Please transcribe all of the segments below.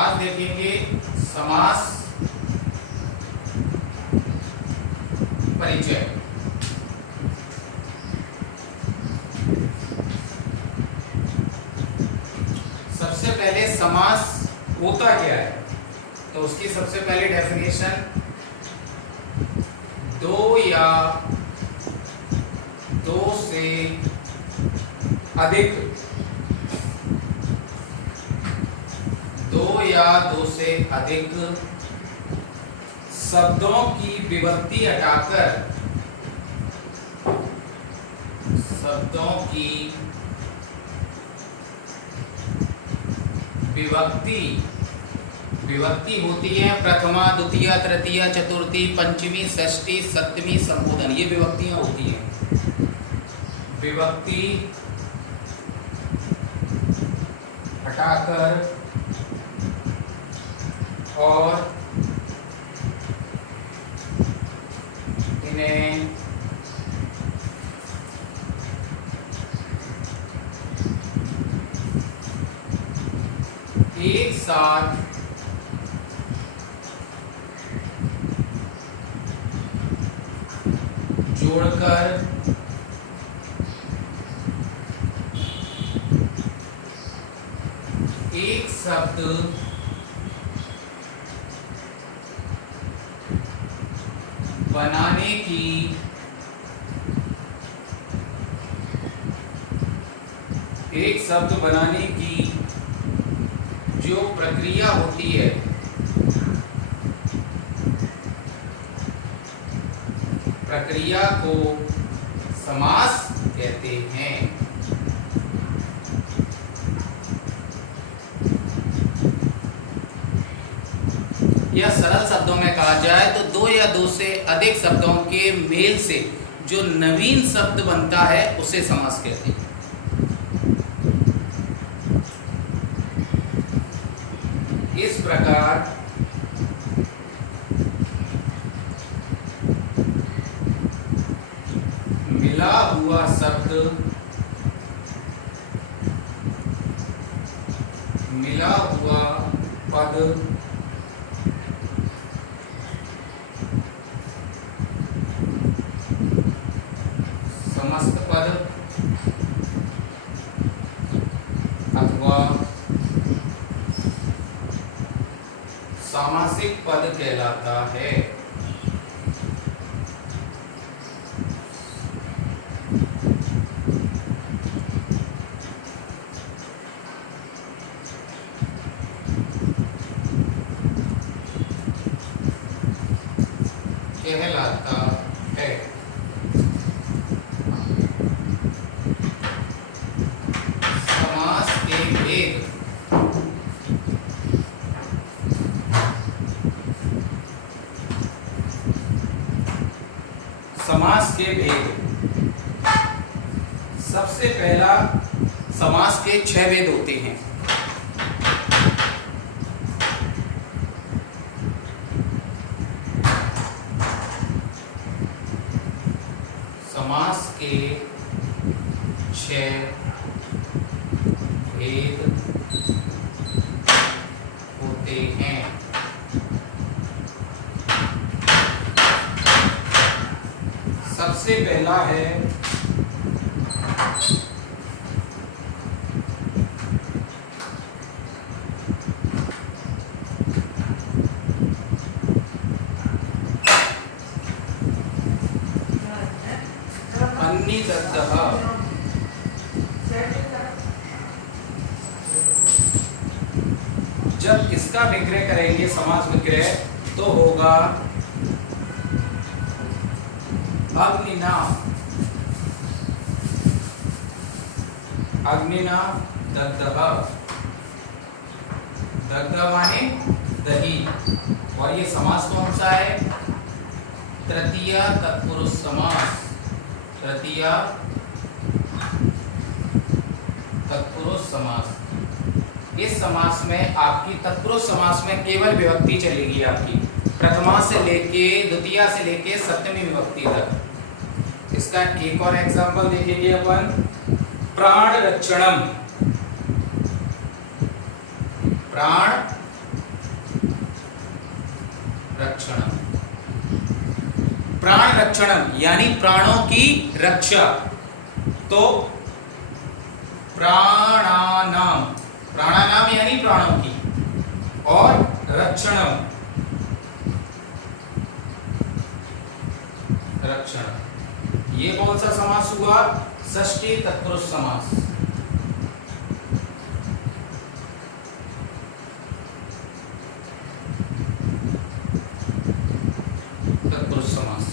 आज देखेंगे समास परिचय। सबसे पहले समास होता क्या है, तो उसकी सबसे पहले डेफिनेशन, दो या दो से अधिक, दो या दो से अधिक शब्दों की विभक्ति हटाकर, शब्दों की विभक्ति होती है प्रथमा, द्वितीय, तृतीय, चतुर्थी, पंचमी, षष्ठी, सप्तमी, संबोधन, ये विभक्तियां होती हैं। विभक्ति हटाकर और इन्हें एक साथ जोड़कर एक शब्द बनाने की जो प्रक्रिया होती है, प्रक्रिया को समास कहते हैं। या सरल शब्दों में कहा जाए तो दो या दो से अधिक शब्दों के मेल से जो नवीन शब्द बनता है उसे समास कहते हैं। इस प्रकार मिला हुआ शब्द, मिला हुआ पद समस्त पद अथवा सामासिक पद कहलाता है। समास के भेद, समास के भेद। सबसे पहला, समास के 6 भेद होते हैं। समास के 6 भेद होते हैं। सबसे पहला है अन्निदत्तः। जब इसका विग्रह करेंगे, समास विग्रह, तो होगा अग्निना, अग्निना दग्धः। दग्ध माने दही, और ये समास कौन सा है? तृतीय तत्पुरुष समास। तृतीय तत्पुरुष समास। इस समास में आपकी तत्पुरुष समास में केवल विभक्ति चलेगी आपकी, प्रथमा से लेके द्वितीय से लेके सप्तमी विभक्ति तक। इसका एक और एग्जांपल देखेंगे अपन, प्राण रक्षणम। प्राण रक्षणम। प्राण रक्षणम यानी प्राणों की रक्षा। तो प्राणानाम, प्राणानाम यानी प्राणों की, और रक्षणम, रक्षण। ये कौन सा समास हुआ? षष्ठी तत्पुरुष समास। तत्पुरुष समास।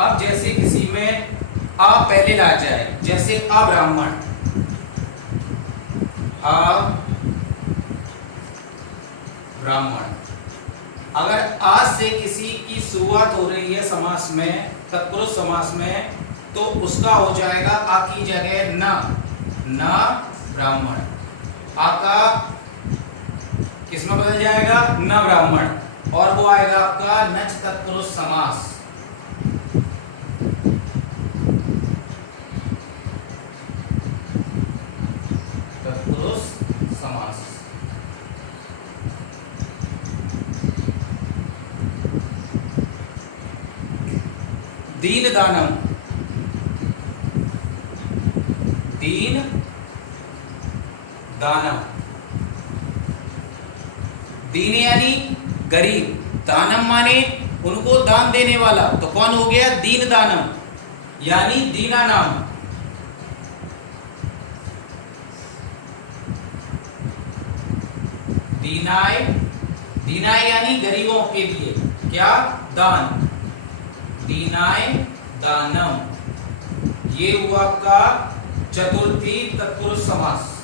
अब जैसे किसी में आ पहले ला जाए, जैसे अब्राह्मण, ब्राह्मण, अगर आ से किसी की शुरुआत हो रही है समास में, तत्पुरुष समास में, तो उसका हो जाएगा आ की जगह न ब्राह्मण। आ का किसमें बदल जाएगा? न ब्राह्मण, और वो आएगा आपका नच तत्पुरुष समास। तत्पुरुष समास। दीन दानम, दीन दानम। दीन यानी गरीब, दानम माने उनको दान देने वाला, तो कौन हो गया? दीन दानम यानी दीना नाम। दीनाय, दीनाय यानी गरीबों के लिए क्या? दान। दीनाय दानम, ये हुआ आपका चतुर्थी तत्पुरुष समास।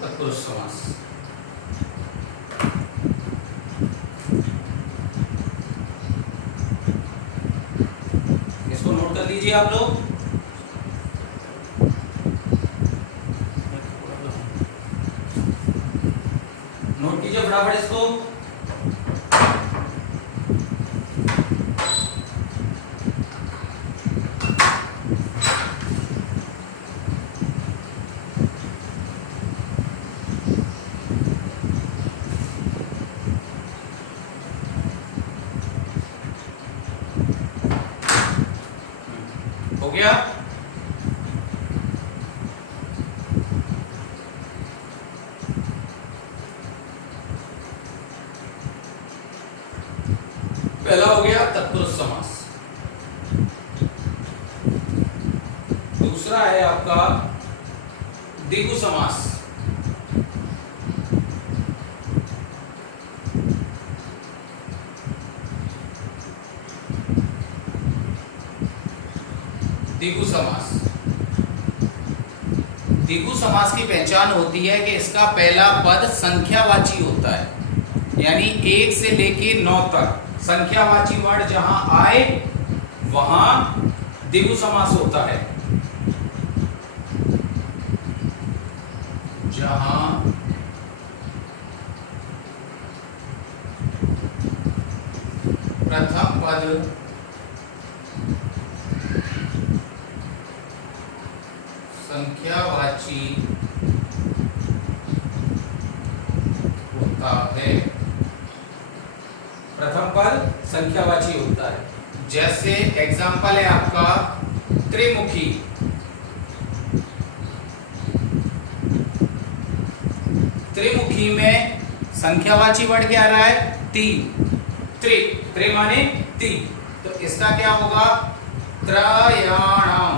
तत्पुरुष समास। इसको नोट कर लीजिए आप लोग। नोट कीजिए फटाफट इसको। हो गया? पहला हो गया तत्पुरुष समास। दूसरा है आपका द्विगु समास। द्विगु समास। द्विगु समास की पहचान होती है कि इसका पहला पद संख्यावाची होता है, यानी 1 से लेके 9 तक संख्यावाची वर्ड जहां आए वहां द्विगु समास होता है। जहां प्रथम पद संख्यावाची होता है, प्रथम पद संख्यावाची होता है। जैसे एग्जाम्पल है आपका त्रिमुखी। त्रिमुखी में संख्यावाची वर्ड क्या आ रहा है? 3। त्रि माने 3, तो इसका क्या होगा? त्रयाणाम।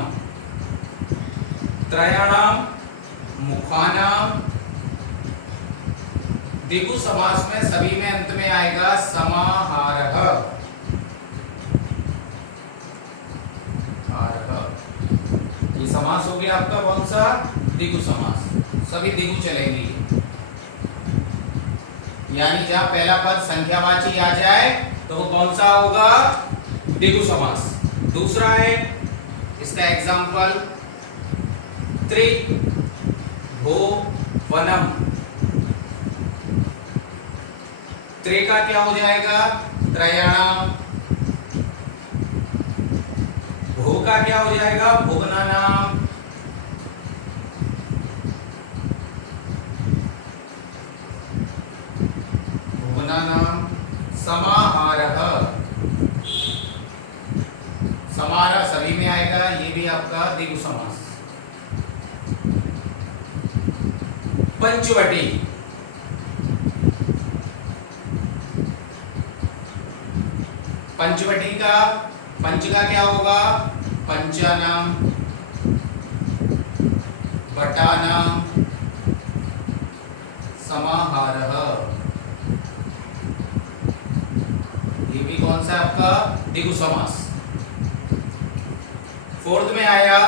त्रयाणाम, मुखानाम। द्विगु समास में सभी में अंत में आएगा समाहारः। ये समास हो गया आपका कौन सा? द्विगु समास। सभी द्विगु चलेंगी, यानी जहां पहला पद संख्यावाची आ जाए तो वो कौन सा होगा? द्विगु समास। दूसरा है इसका एग्जाम्पल त्रिभुवनम। त्रि का क्या हो जाएगा? त्रयाणाम। भू का क्या हो जाएगा? भुवनानाम। भुवनानाम। समाहारः। समाहार सभी में आएगा, ये भी आपका द्विगु समास। पंचवटी। पंचवटी का पंच का क्या होगा? पंचानाम, वटानाम, समाहारः। ये भी कौन सा आपका? द्विगु समास। फोर्थ में आया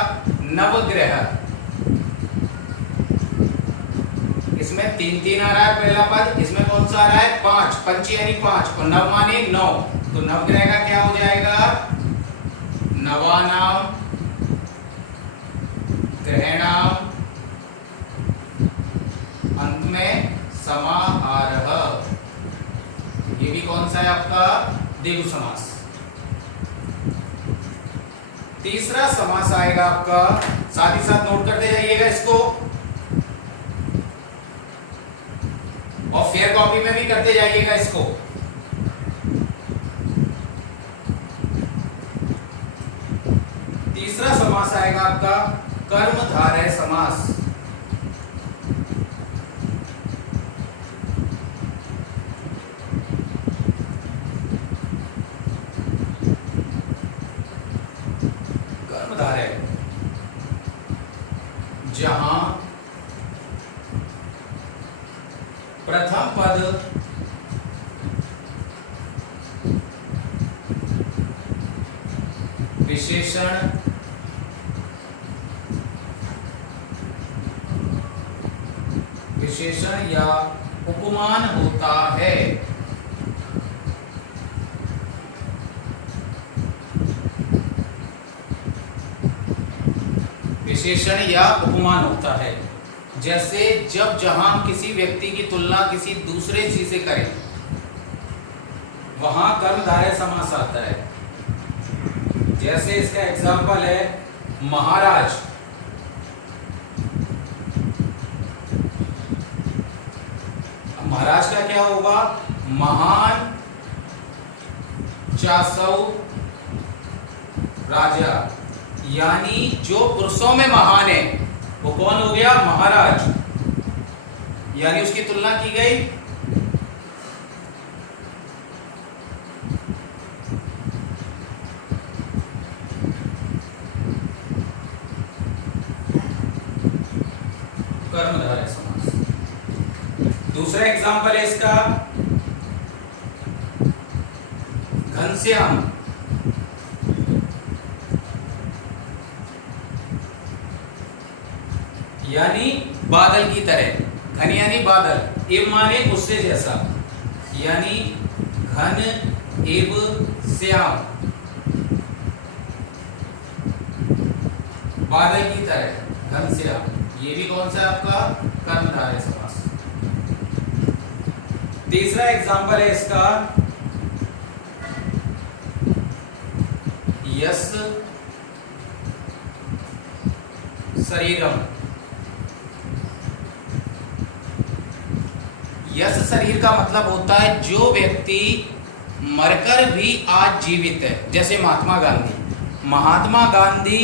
नवग्रह। इसमें तीन तीन आ रहा है पहला पद, इसमें कौन सा आ रहा है? पांच। पंच यानी पांच और नव माने नौ, तो नवग्रह का क्या हो जाएगा? नवानाम, ग्रहणाम, अंत में समाहारः। ये भी कौन सा है आपका? द्विगु समास। तीसरा समास आएगा आपका, साथ ही साथ नोट करते जाइएगा इसको, और फेयर कॉपी में भी करते जाइएगा इसको। तीसरा समास आएगा आपका कर्मधारय समास। कर्मधारय, जहां प्रथम पद विशेषण या उपमान होता है। विशेषण या उपमान होता है, जैसे जब जहां हम किसी व्यक्ति की तुलना किसी दूसरे चीज से करें, वहां कर्मधारय समास आता है। जैसे इसका एग्जाम्पल है महाराज। महाराज का क्या होगा? महान चासौ राजा, यानी जो पुरुषों में महान है वो कौन हो गया? महाराज, यानी उसकी तुलना की गई। कर्मधारय समास। दूसरा एग्जांपल है इसका घनश्याम। यानी बादल की तरह। घन यानी बादल, एव माने उससे जैसा, यानी घन एव श्याम, बादल की तरह घनश्याम। ये भी कौन सा है आपका? कर्मधारय समास। तीसरा एग्जांपल है इसका यस शरीरम। यश शरीर का मतलब होता है जो व्यक्ति मरकर भी आज जीवित है, जैसे महात्मा गांधी। महात्मा गांधी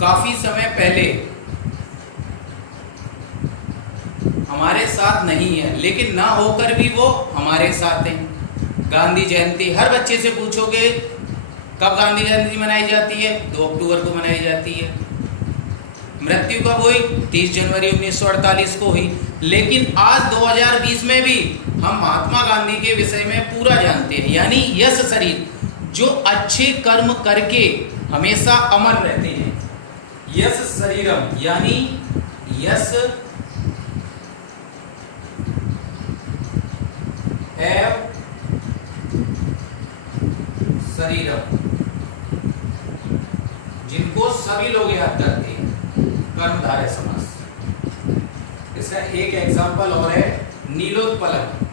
काफी समय पहले हमारे साथ नहीं है, लेकिन ना होकर भी वो हमारे साथ हैं। गांधी जयंती हर बच्चे से पूछोगे कब गांधी जयंती मनाई जाती है? 2 अक्टूबर को मनाई जाती है। मृत्यु कब हुई? 30 जनवरी 1948 को हुई। लेकिन आज 2020 में भी हम महात्मा गांधी के विषय में पूरा जानते हैं, यानी यश शरीर, जो अच्छे कर्म करके हमेशा अमर रहते हैं। यश शरीरम यानी यश एव शरीरम, जिनको सभी लोग याद करते हैं। कर्मधारय समास। इसका एक एग्जांपल और है नीलोत्पलम।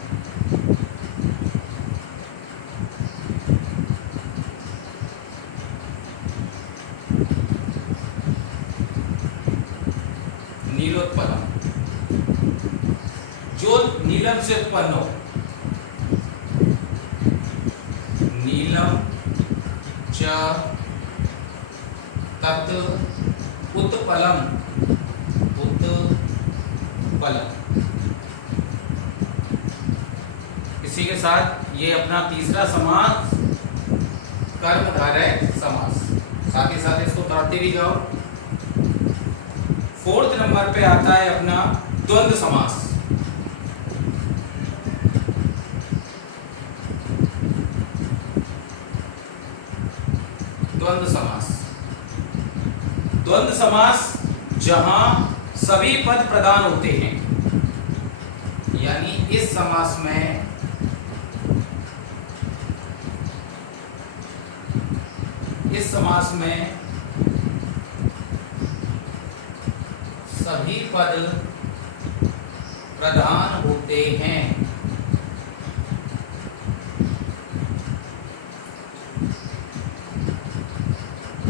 नीलोत्पलम, जो नीलम से उत्पन्न हो, नीलम च तत् उत्पलम, उत्पलम। इसी के साथ ये अपना तीसरा समास कर्मधारय समास, साथ ही साथ इसको पढ़ते भी जाओ। फोर्थ नंबर पे आता है अपना द्वंद्व समास। द्वंद्व समास, द्वंद्व समास जहां सभी पद प्रधान होते हैं, यानी इस समास में सभी पद प्रधान होते हैं।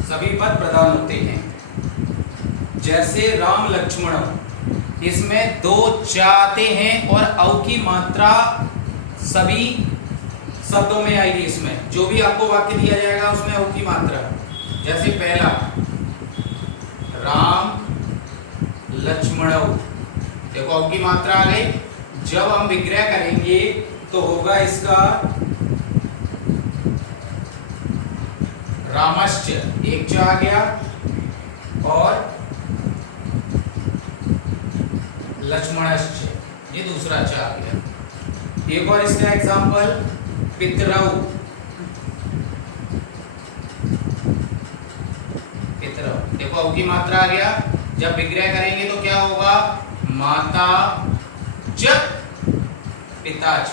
सभी पद प्रधान होते हैं, जैसे राम लक्ष्मण, इसमें दो चाहते हैं और औ की मात्रा सभी शब्दों में आएगी। इसमें जो भी आपको वाक्य दिया जाएगा उसमें औ की मात्रा, जैसे पहला राम लक्ष्मण, देखो औ की मात्रा आ गई। जब हम विग्रह करेंगे तो होगा इसका रामश्च, एक च आ गया, और लक्ष्मणश्च, ये दूसरा च आ गया। एक और इसका एग्जांपल पितरौ, पितरौ, देखो औ की मात्रा आ गया। जब विग्रह करेंगे तो क्या होगा, माता च पिता च,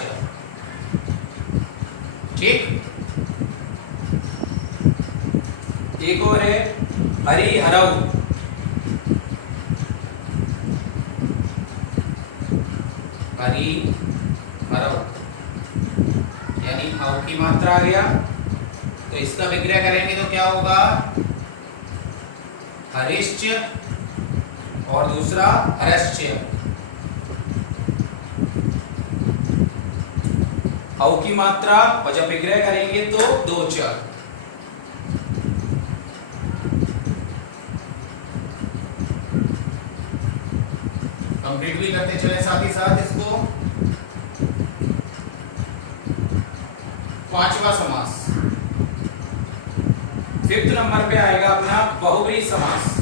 ठीक। एक और है हरिहरौ, हरिहरौ, यानी औ की मात्रा आ गया। तो इसका विग्रह करेंगे तो क्या होगा, हरिश्च, और दूसरा हरश्च। औ की मात्रा, और जब विग्रह करेंगे तो दो च। कंप्लीट भी करते चले साथ ही साथ इसको। पांचवा समास, फिफ्थ नंबर पे आएगा अपना बहुव्रीहि समास।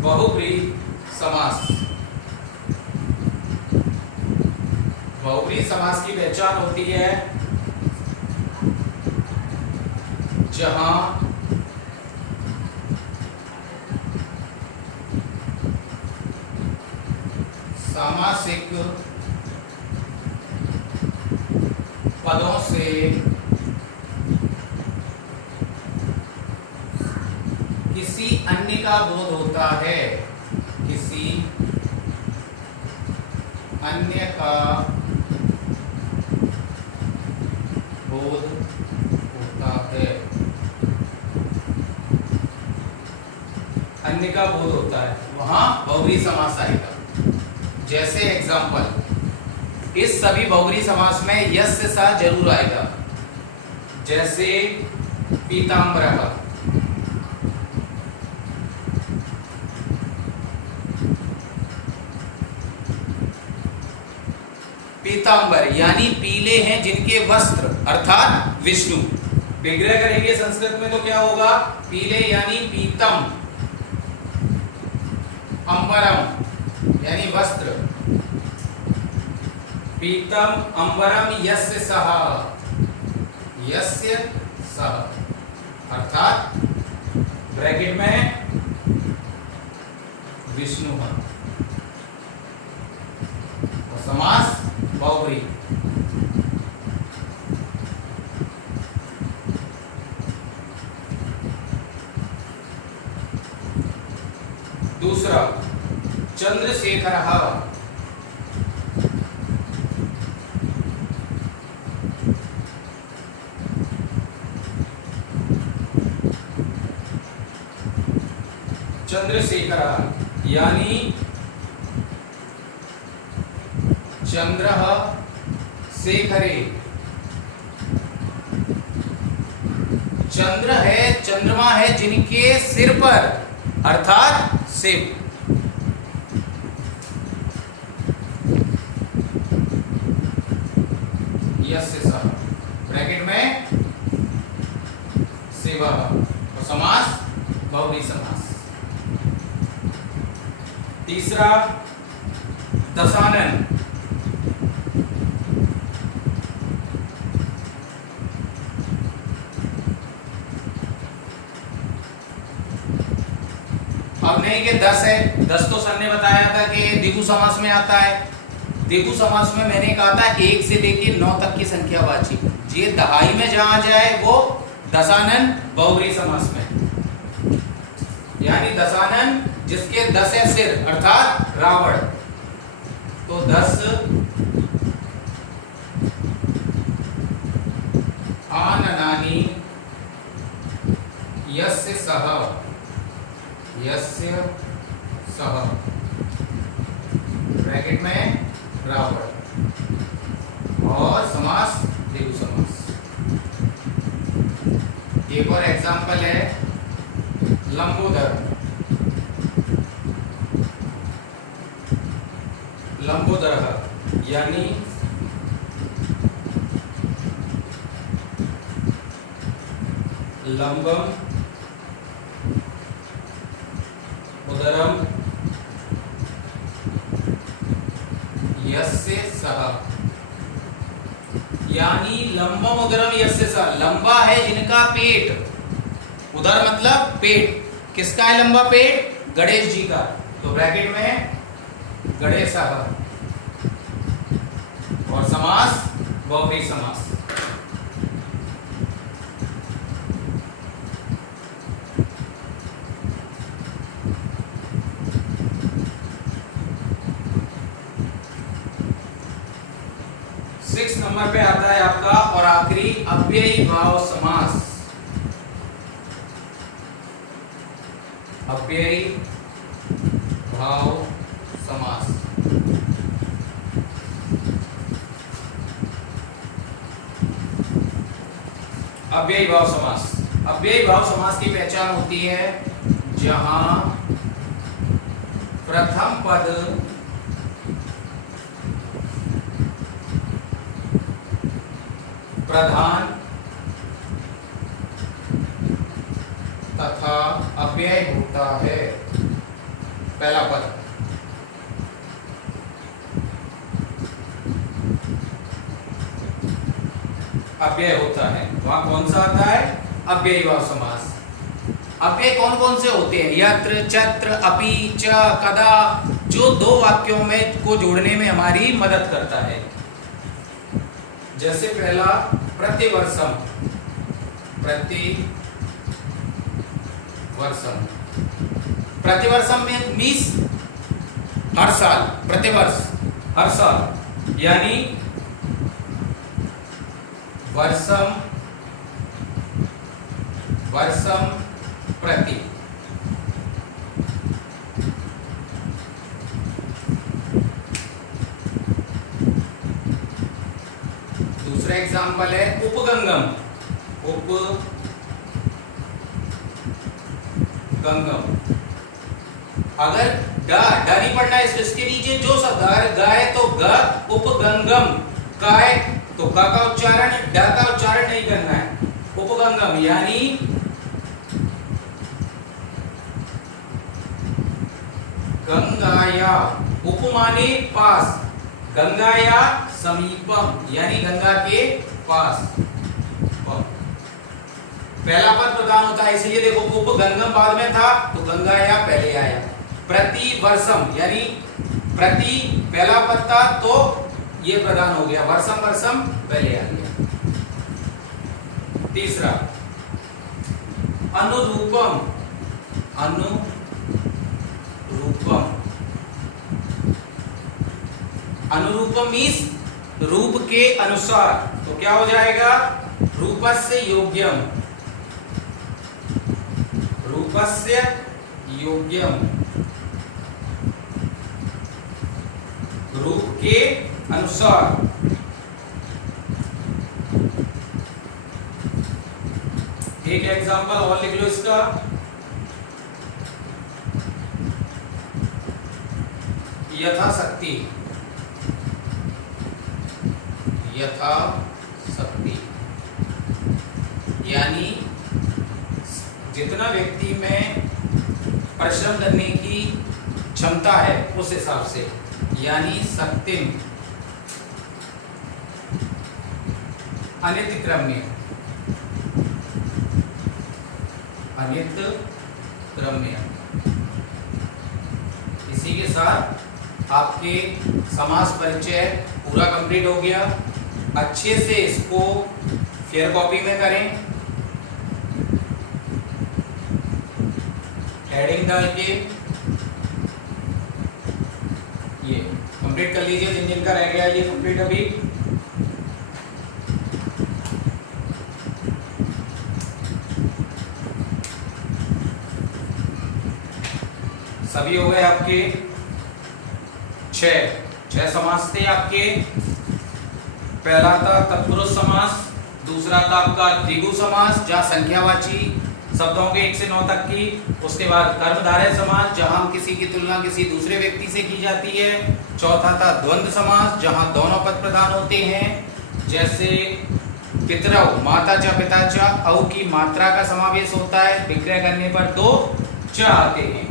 बहुव्रीहि समास, बहुव्रीहि समास की पहचान होती है जहां सामासिक पदों से किसी अन्य का बोध होता है, किसी अन्य का बोध होता है, अन्य का बोध होता है, वहां बहुव्रीहि समास आएगा। जैसे एग्जाम्पल, इस सभी बहुव्रीहि समास में यस् से सा जरूर आएगा। जैसे पीताम्बरः, पीताम्बर यानी पीले हैं जिनके वस्त्र, अर्थात विष्णु। विग्रह करेंगे संस्कृत में तो क्या होगा, पीले यानी पीतम, अंबरम यानी वस्त्र, पीतम अंबरम यस्य सह, यस्य सह, अर्थात ब्रैकेट में विष्णु है। और समास बहुव्रीहि। दूसरा चंद्रशेखरः, चंद्रशेखर यानी चंद्र शेखरे। चंद्र है, चंद्रमा है जिनके सिर पर, अर्थात शिव। यस्य सः ब्रैकेट में शिव। तो समास बहुव्रीहि समास। तीसरा दशानन। अब नहीं कि 10 है, 10 तो सर ने बताया था कि द्विगु समास में आता है। द्विगु समास में मैंने कहा था 1 से लेकर 9 तक की संख्यावाची। ये दहाई में जहां जाए वो दशानन बहुव्रीहि समास में, यानी दशानन जिसके 10 है सिर, अर्थात रावण। तो 10 आननानि यस्य सः, यस्य सः ब्रैकेट में रावण। और समास द्विगु समास। एक और एग्जांपल है लंबोदर। लंबोदर यानी लंबम उदरम यस्य सः, यानी लंबम उदरम यस्य सः, लंबा है जिनका पेट। उदर मतलब पेट। किसका है लंबा पेट? गणेश जी का। तो ब्रैकेट में गणेशः। और समास बहुव्रीहि समास। सिक्स नंबर पे आता है आपका और आखिरी अव्ययी भाव समास। अव्ययी भाव समास। अव्ययी भाव समास। अव्ययी भाव समास की पहचान होती है जहां प्रथम पद प्रधान तथा अव्यय होता है। पहला पद अव्यय होता है, वहां कौन सा आता है? अव्ययी भाव समास। अव्यय कौन कौन से होते हैं? यत्र, चत्र, अपि, च, कदा, जो दो वाक्यों में को जोड़ने में हमारी मदद करता है। जैसे पहला प्रतिवर्षम। प्रतिवर्षम, प्रतिवर्षम में मीन्स हर साल। प्रतिवर्ष हर साल, यानी वर्षम, वर्षम प्रति। दूसरा एग्जांपल है उपगंगम। उपगंगम। अगर ग नहीं पढ़ना है, इसके नीचे जो शब्द ग है तो ग, उपगंगम का है तो क का उच्चारण, ड का उच्चारण नहीं करना है। उपगंगम यानी गंगाया, उपमाने पास, गंगाया समीपम यानी गंगा के पास। पहला पद प्रधान होता है, इसलिए देखो उपगंगम बाद में था तो गंगाया पहले आया। प्रतिवर्षम यानी प्रति पहला पद था तो ये प्रधान हो गया, वर्षम वर्षम पहले आ गया। तीसरा अनुरूपम। अनुरूपम, अनुरूपम मीन्स रूप के अनुसार। तो क्या हो जाएगा? रूपस्य योग्यम, रूपस्य योग्यम रूप के अनुसार एक एग्जांपल और लिख लो इसका। यथाशक्ति, यथाशक्ति यानी जितना व्यक्ति में परिश्रम करने की क्षमता है उस हिसाब से, यानी शक्तिम अनित्यक्रम्य, अनित्यक्रम्य। इसी के साथ आपके समास परिचय पूरा कंप्लीट हो गया। अच्छे से इसको फेयर कॉपी में करें, हेडिंग डाल के ये कंप्लीट कर लीजिए। जिन जिन का रह गया ये कंप्लीट अभी। सभी हो गए आपके। छह समास थे आपके। पहला था तत्पुरुष समास, दूसरा था आपका द्विगु समास जहाँ संख्यावाची शब्दों के 1 से 9 तक की। उसके बाद कर्मधारय समास जहाँ किसी की तुलना किसी दूसरे व्यक्ति से की जाती है। चौथा था द्वंद्व समास जहाँ दोनों पद प्रधान होते हैं, जैसे पितरौ माता च पिता च, औ की मात्रा का समावेश होता है, विक्रय करने पर 2 च आते हैं।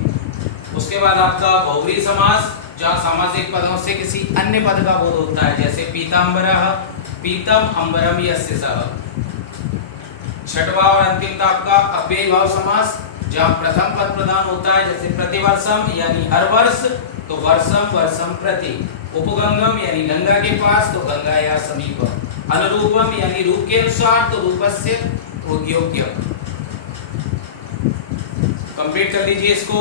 उसके बाद आपका बहुव्रीहि समास जहाँ सामासिक पदों से किसी अन्य पद का बोध होता है, जैसे पीताम्बरः पीतम अम्बरम यस्य सः। छठवां और अंतिम था आपका अव्ययी भाव समास जहाँ प्रथम पद प्रधान होता है, जैसे प्रतिवर्षम यानी हर वर्ष, तो वर्षम वर्षम प्रति। उपगंगम यानी गंगा के पास, तो गंगा या समीप। अनुरूपम यानी रूप के अनुसार, तो रूपस्य योग्य। कंप्लीट कर लीजिए इसको।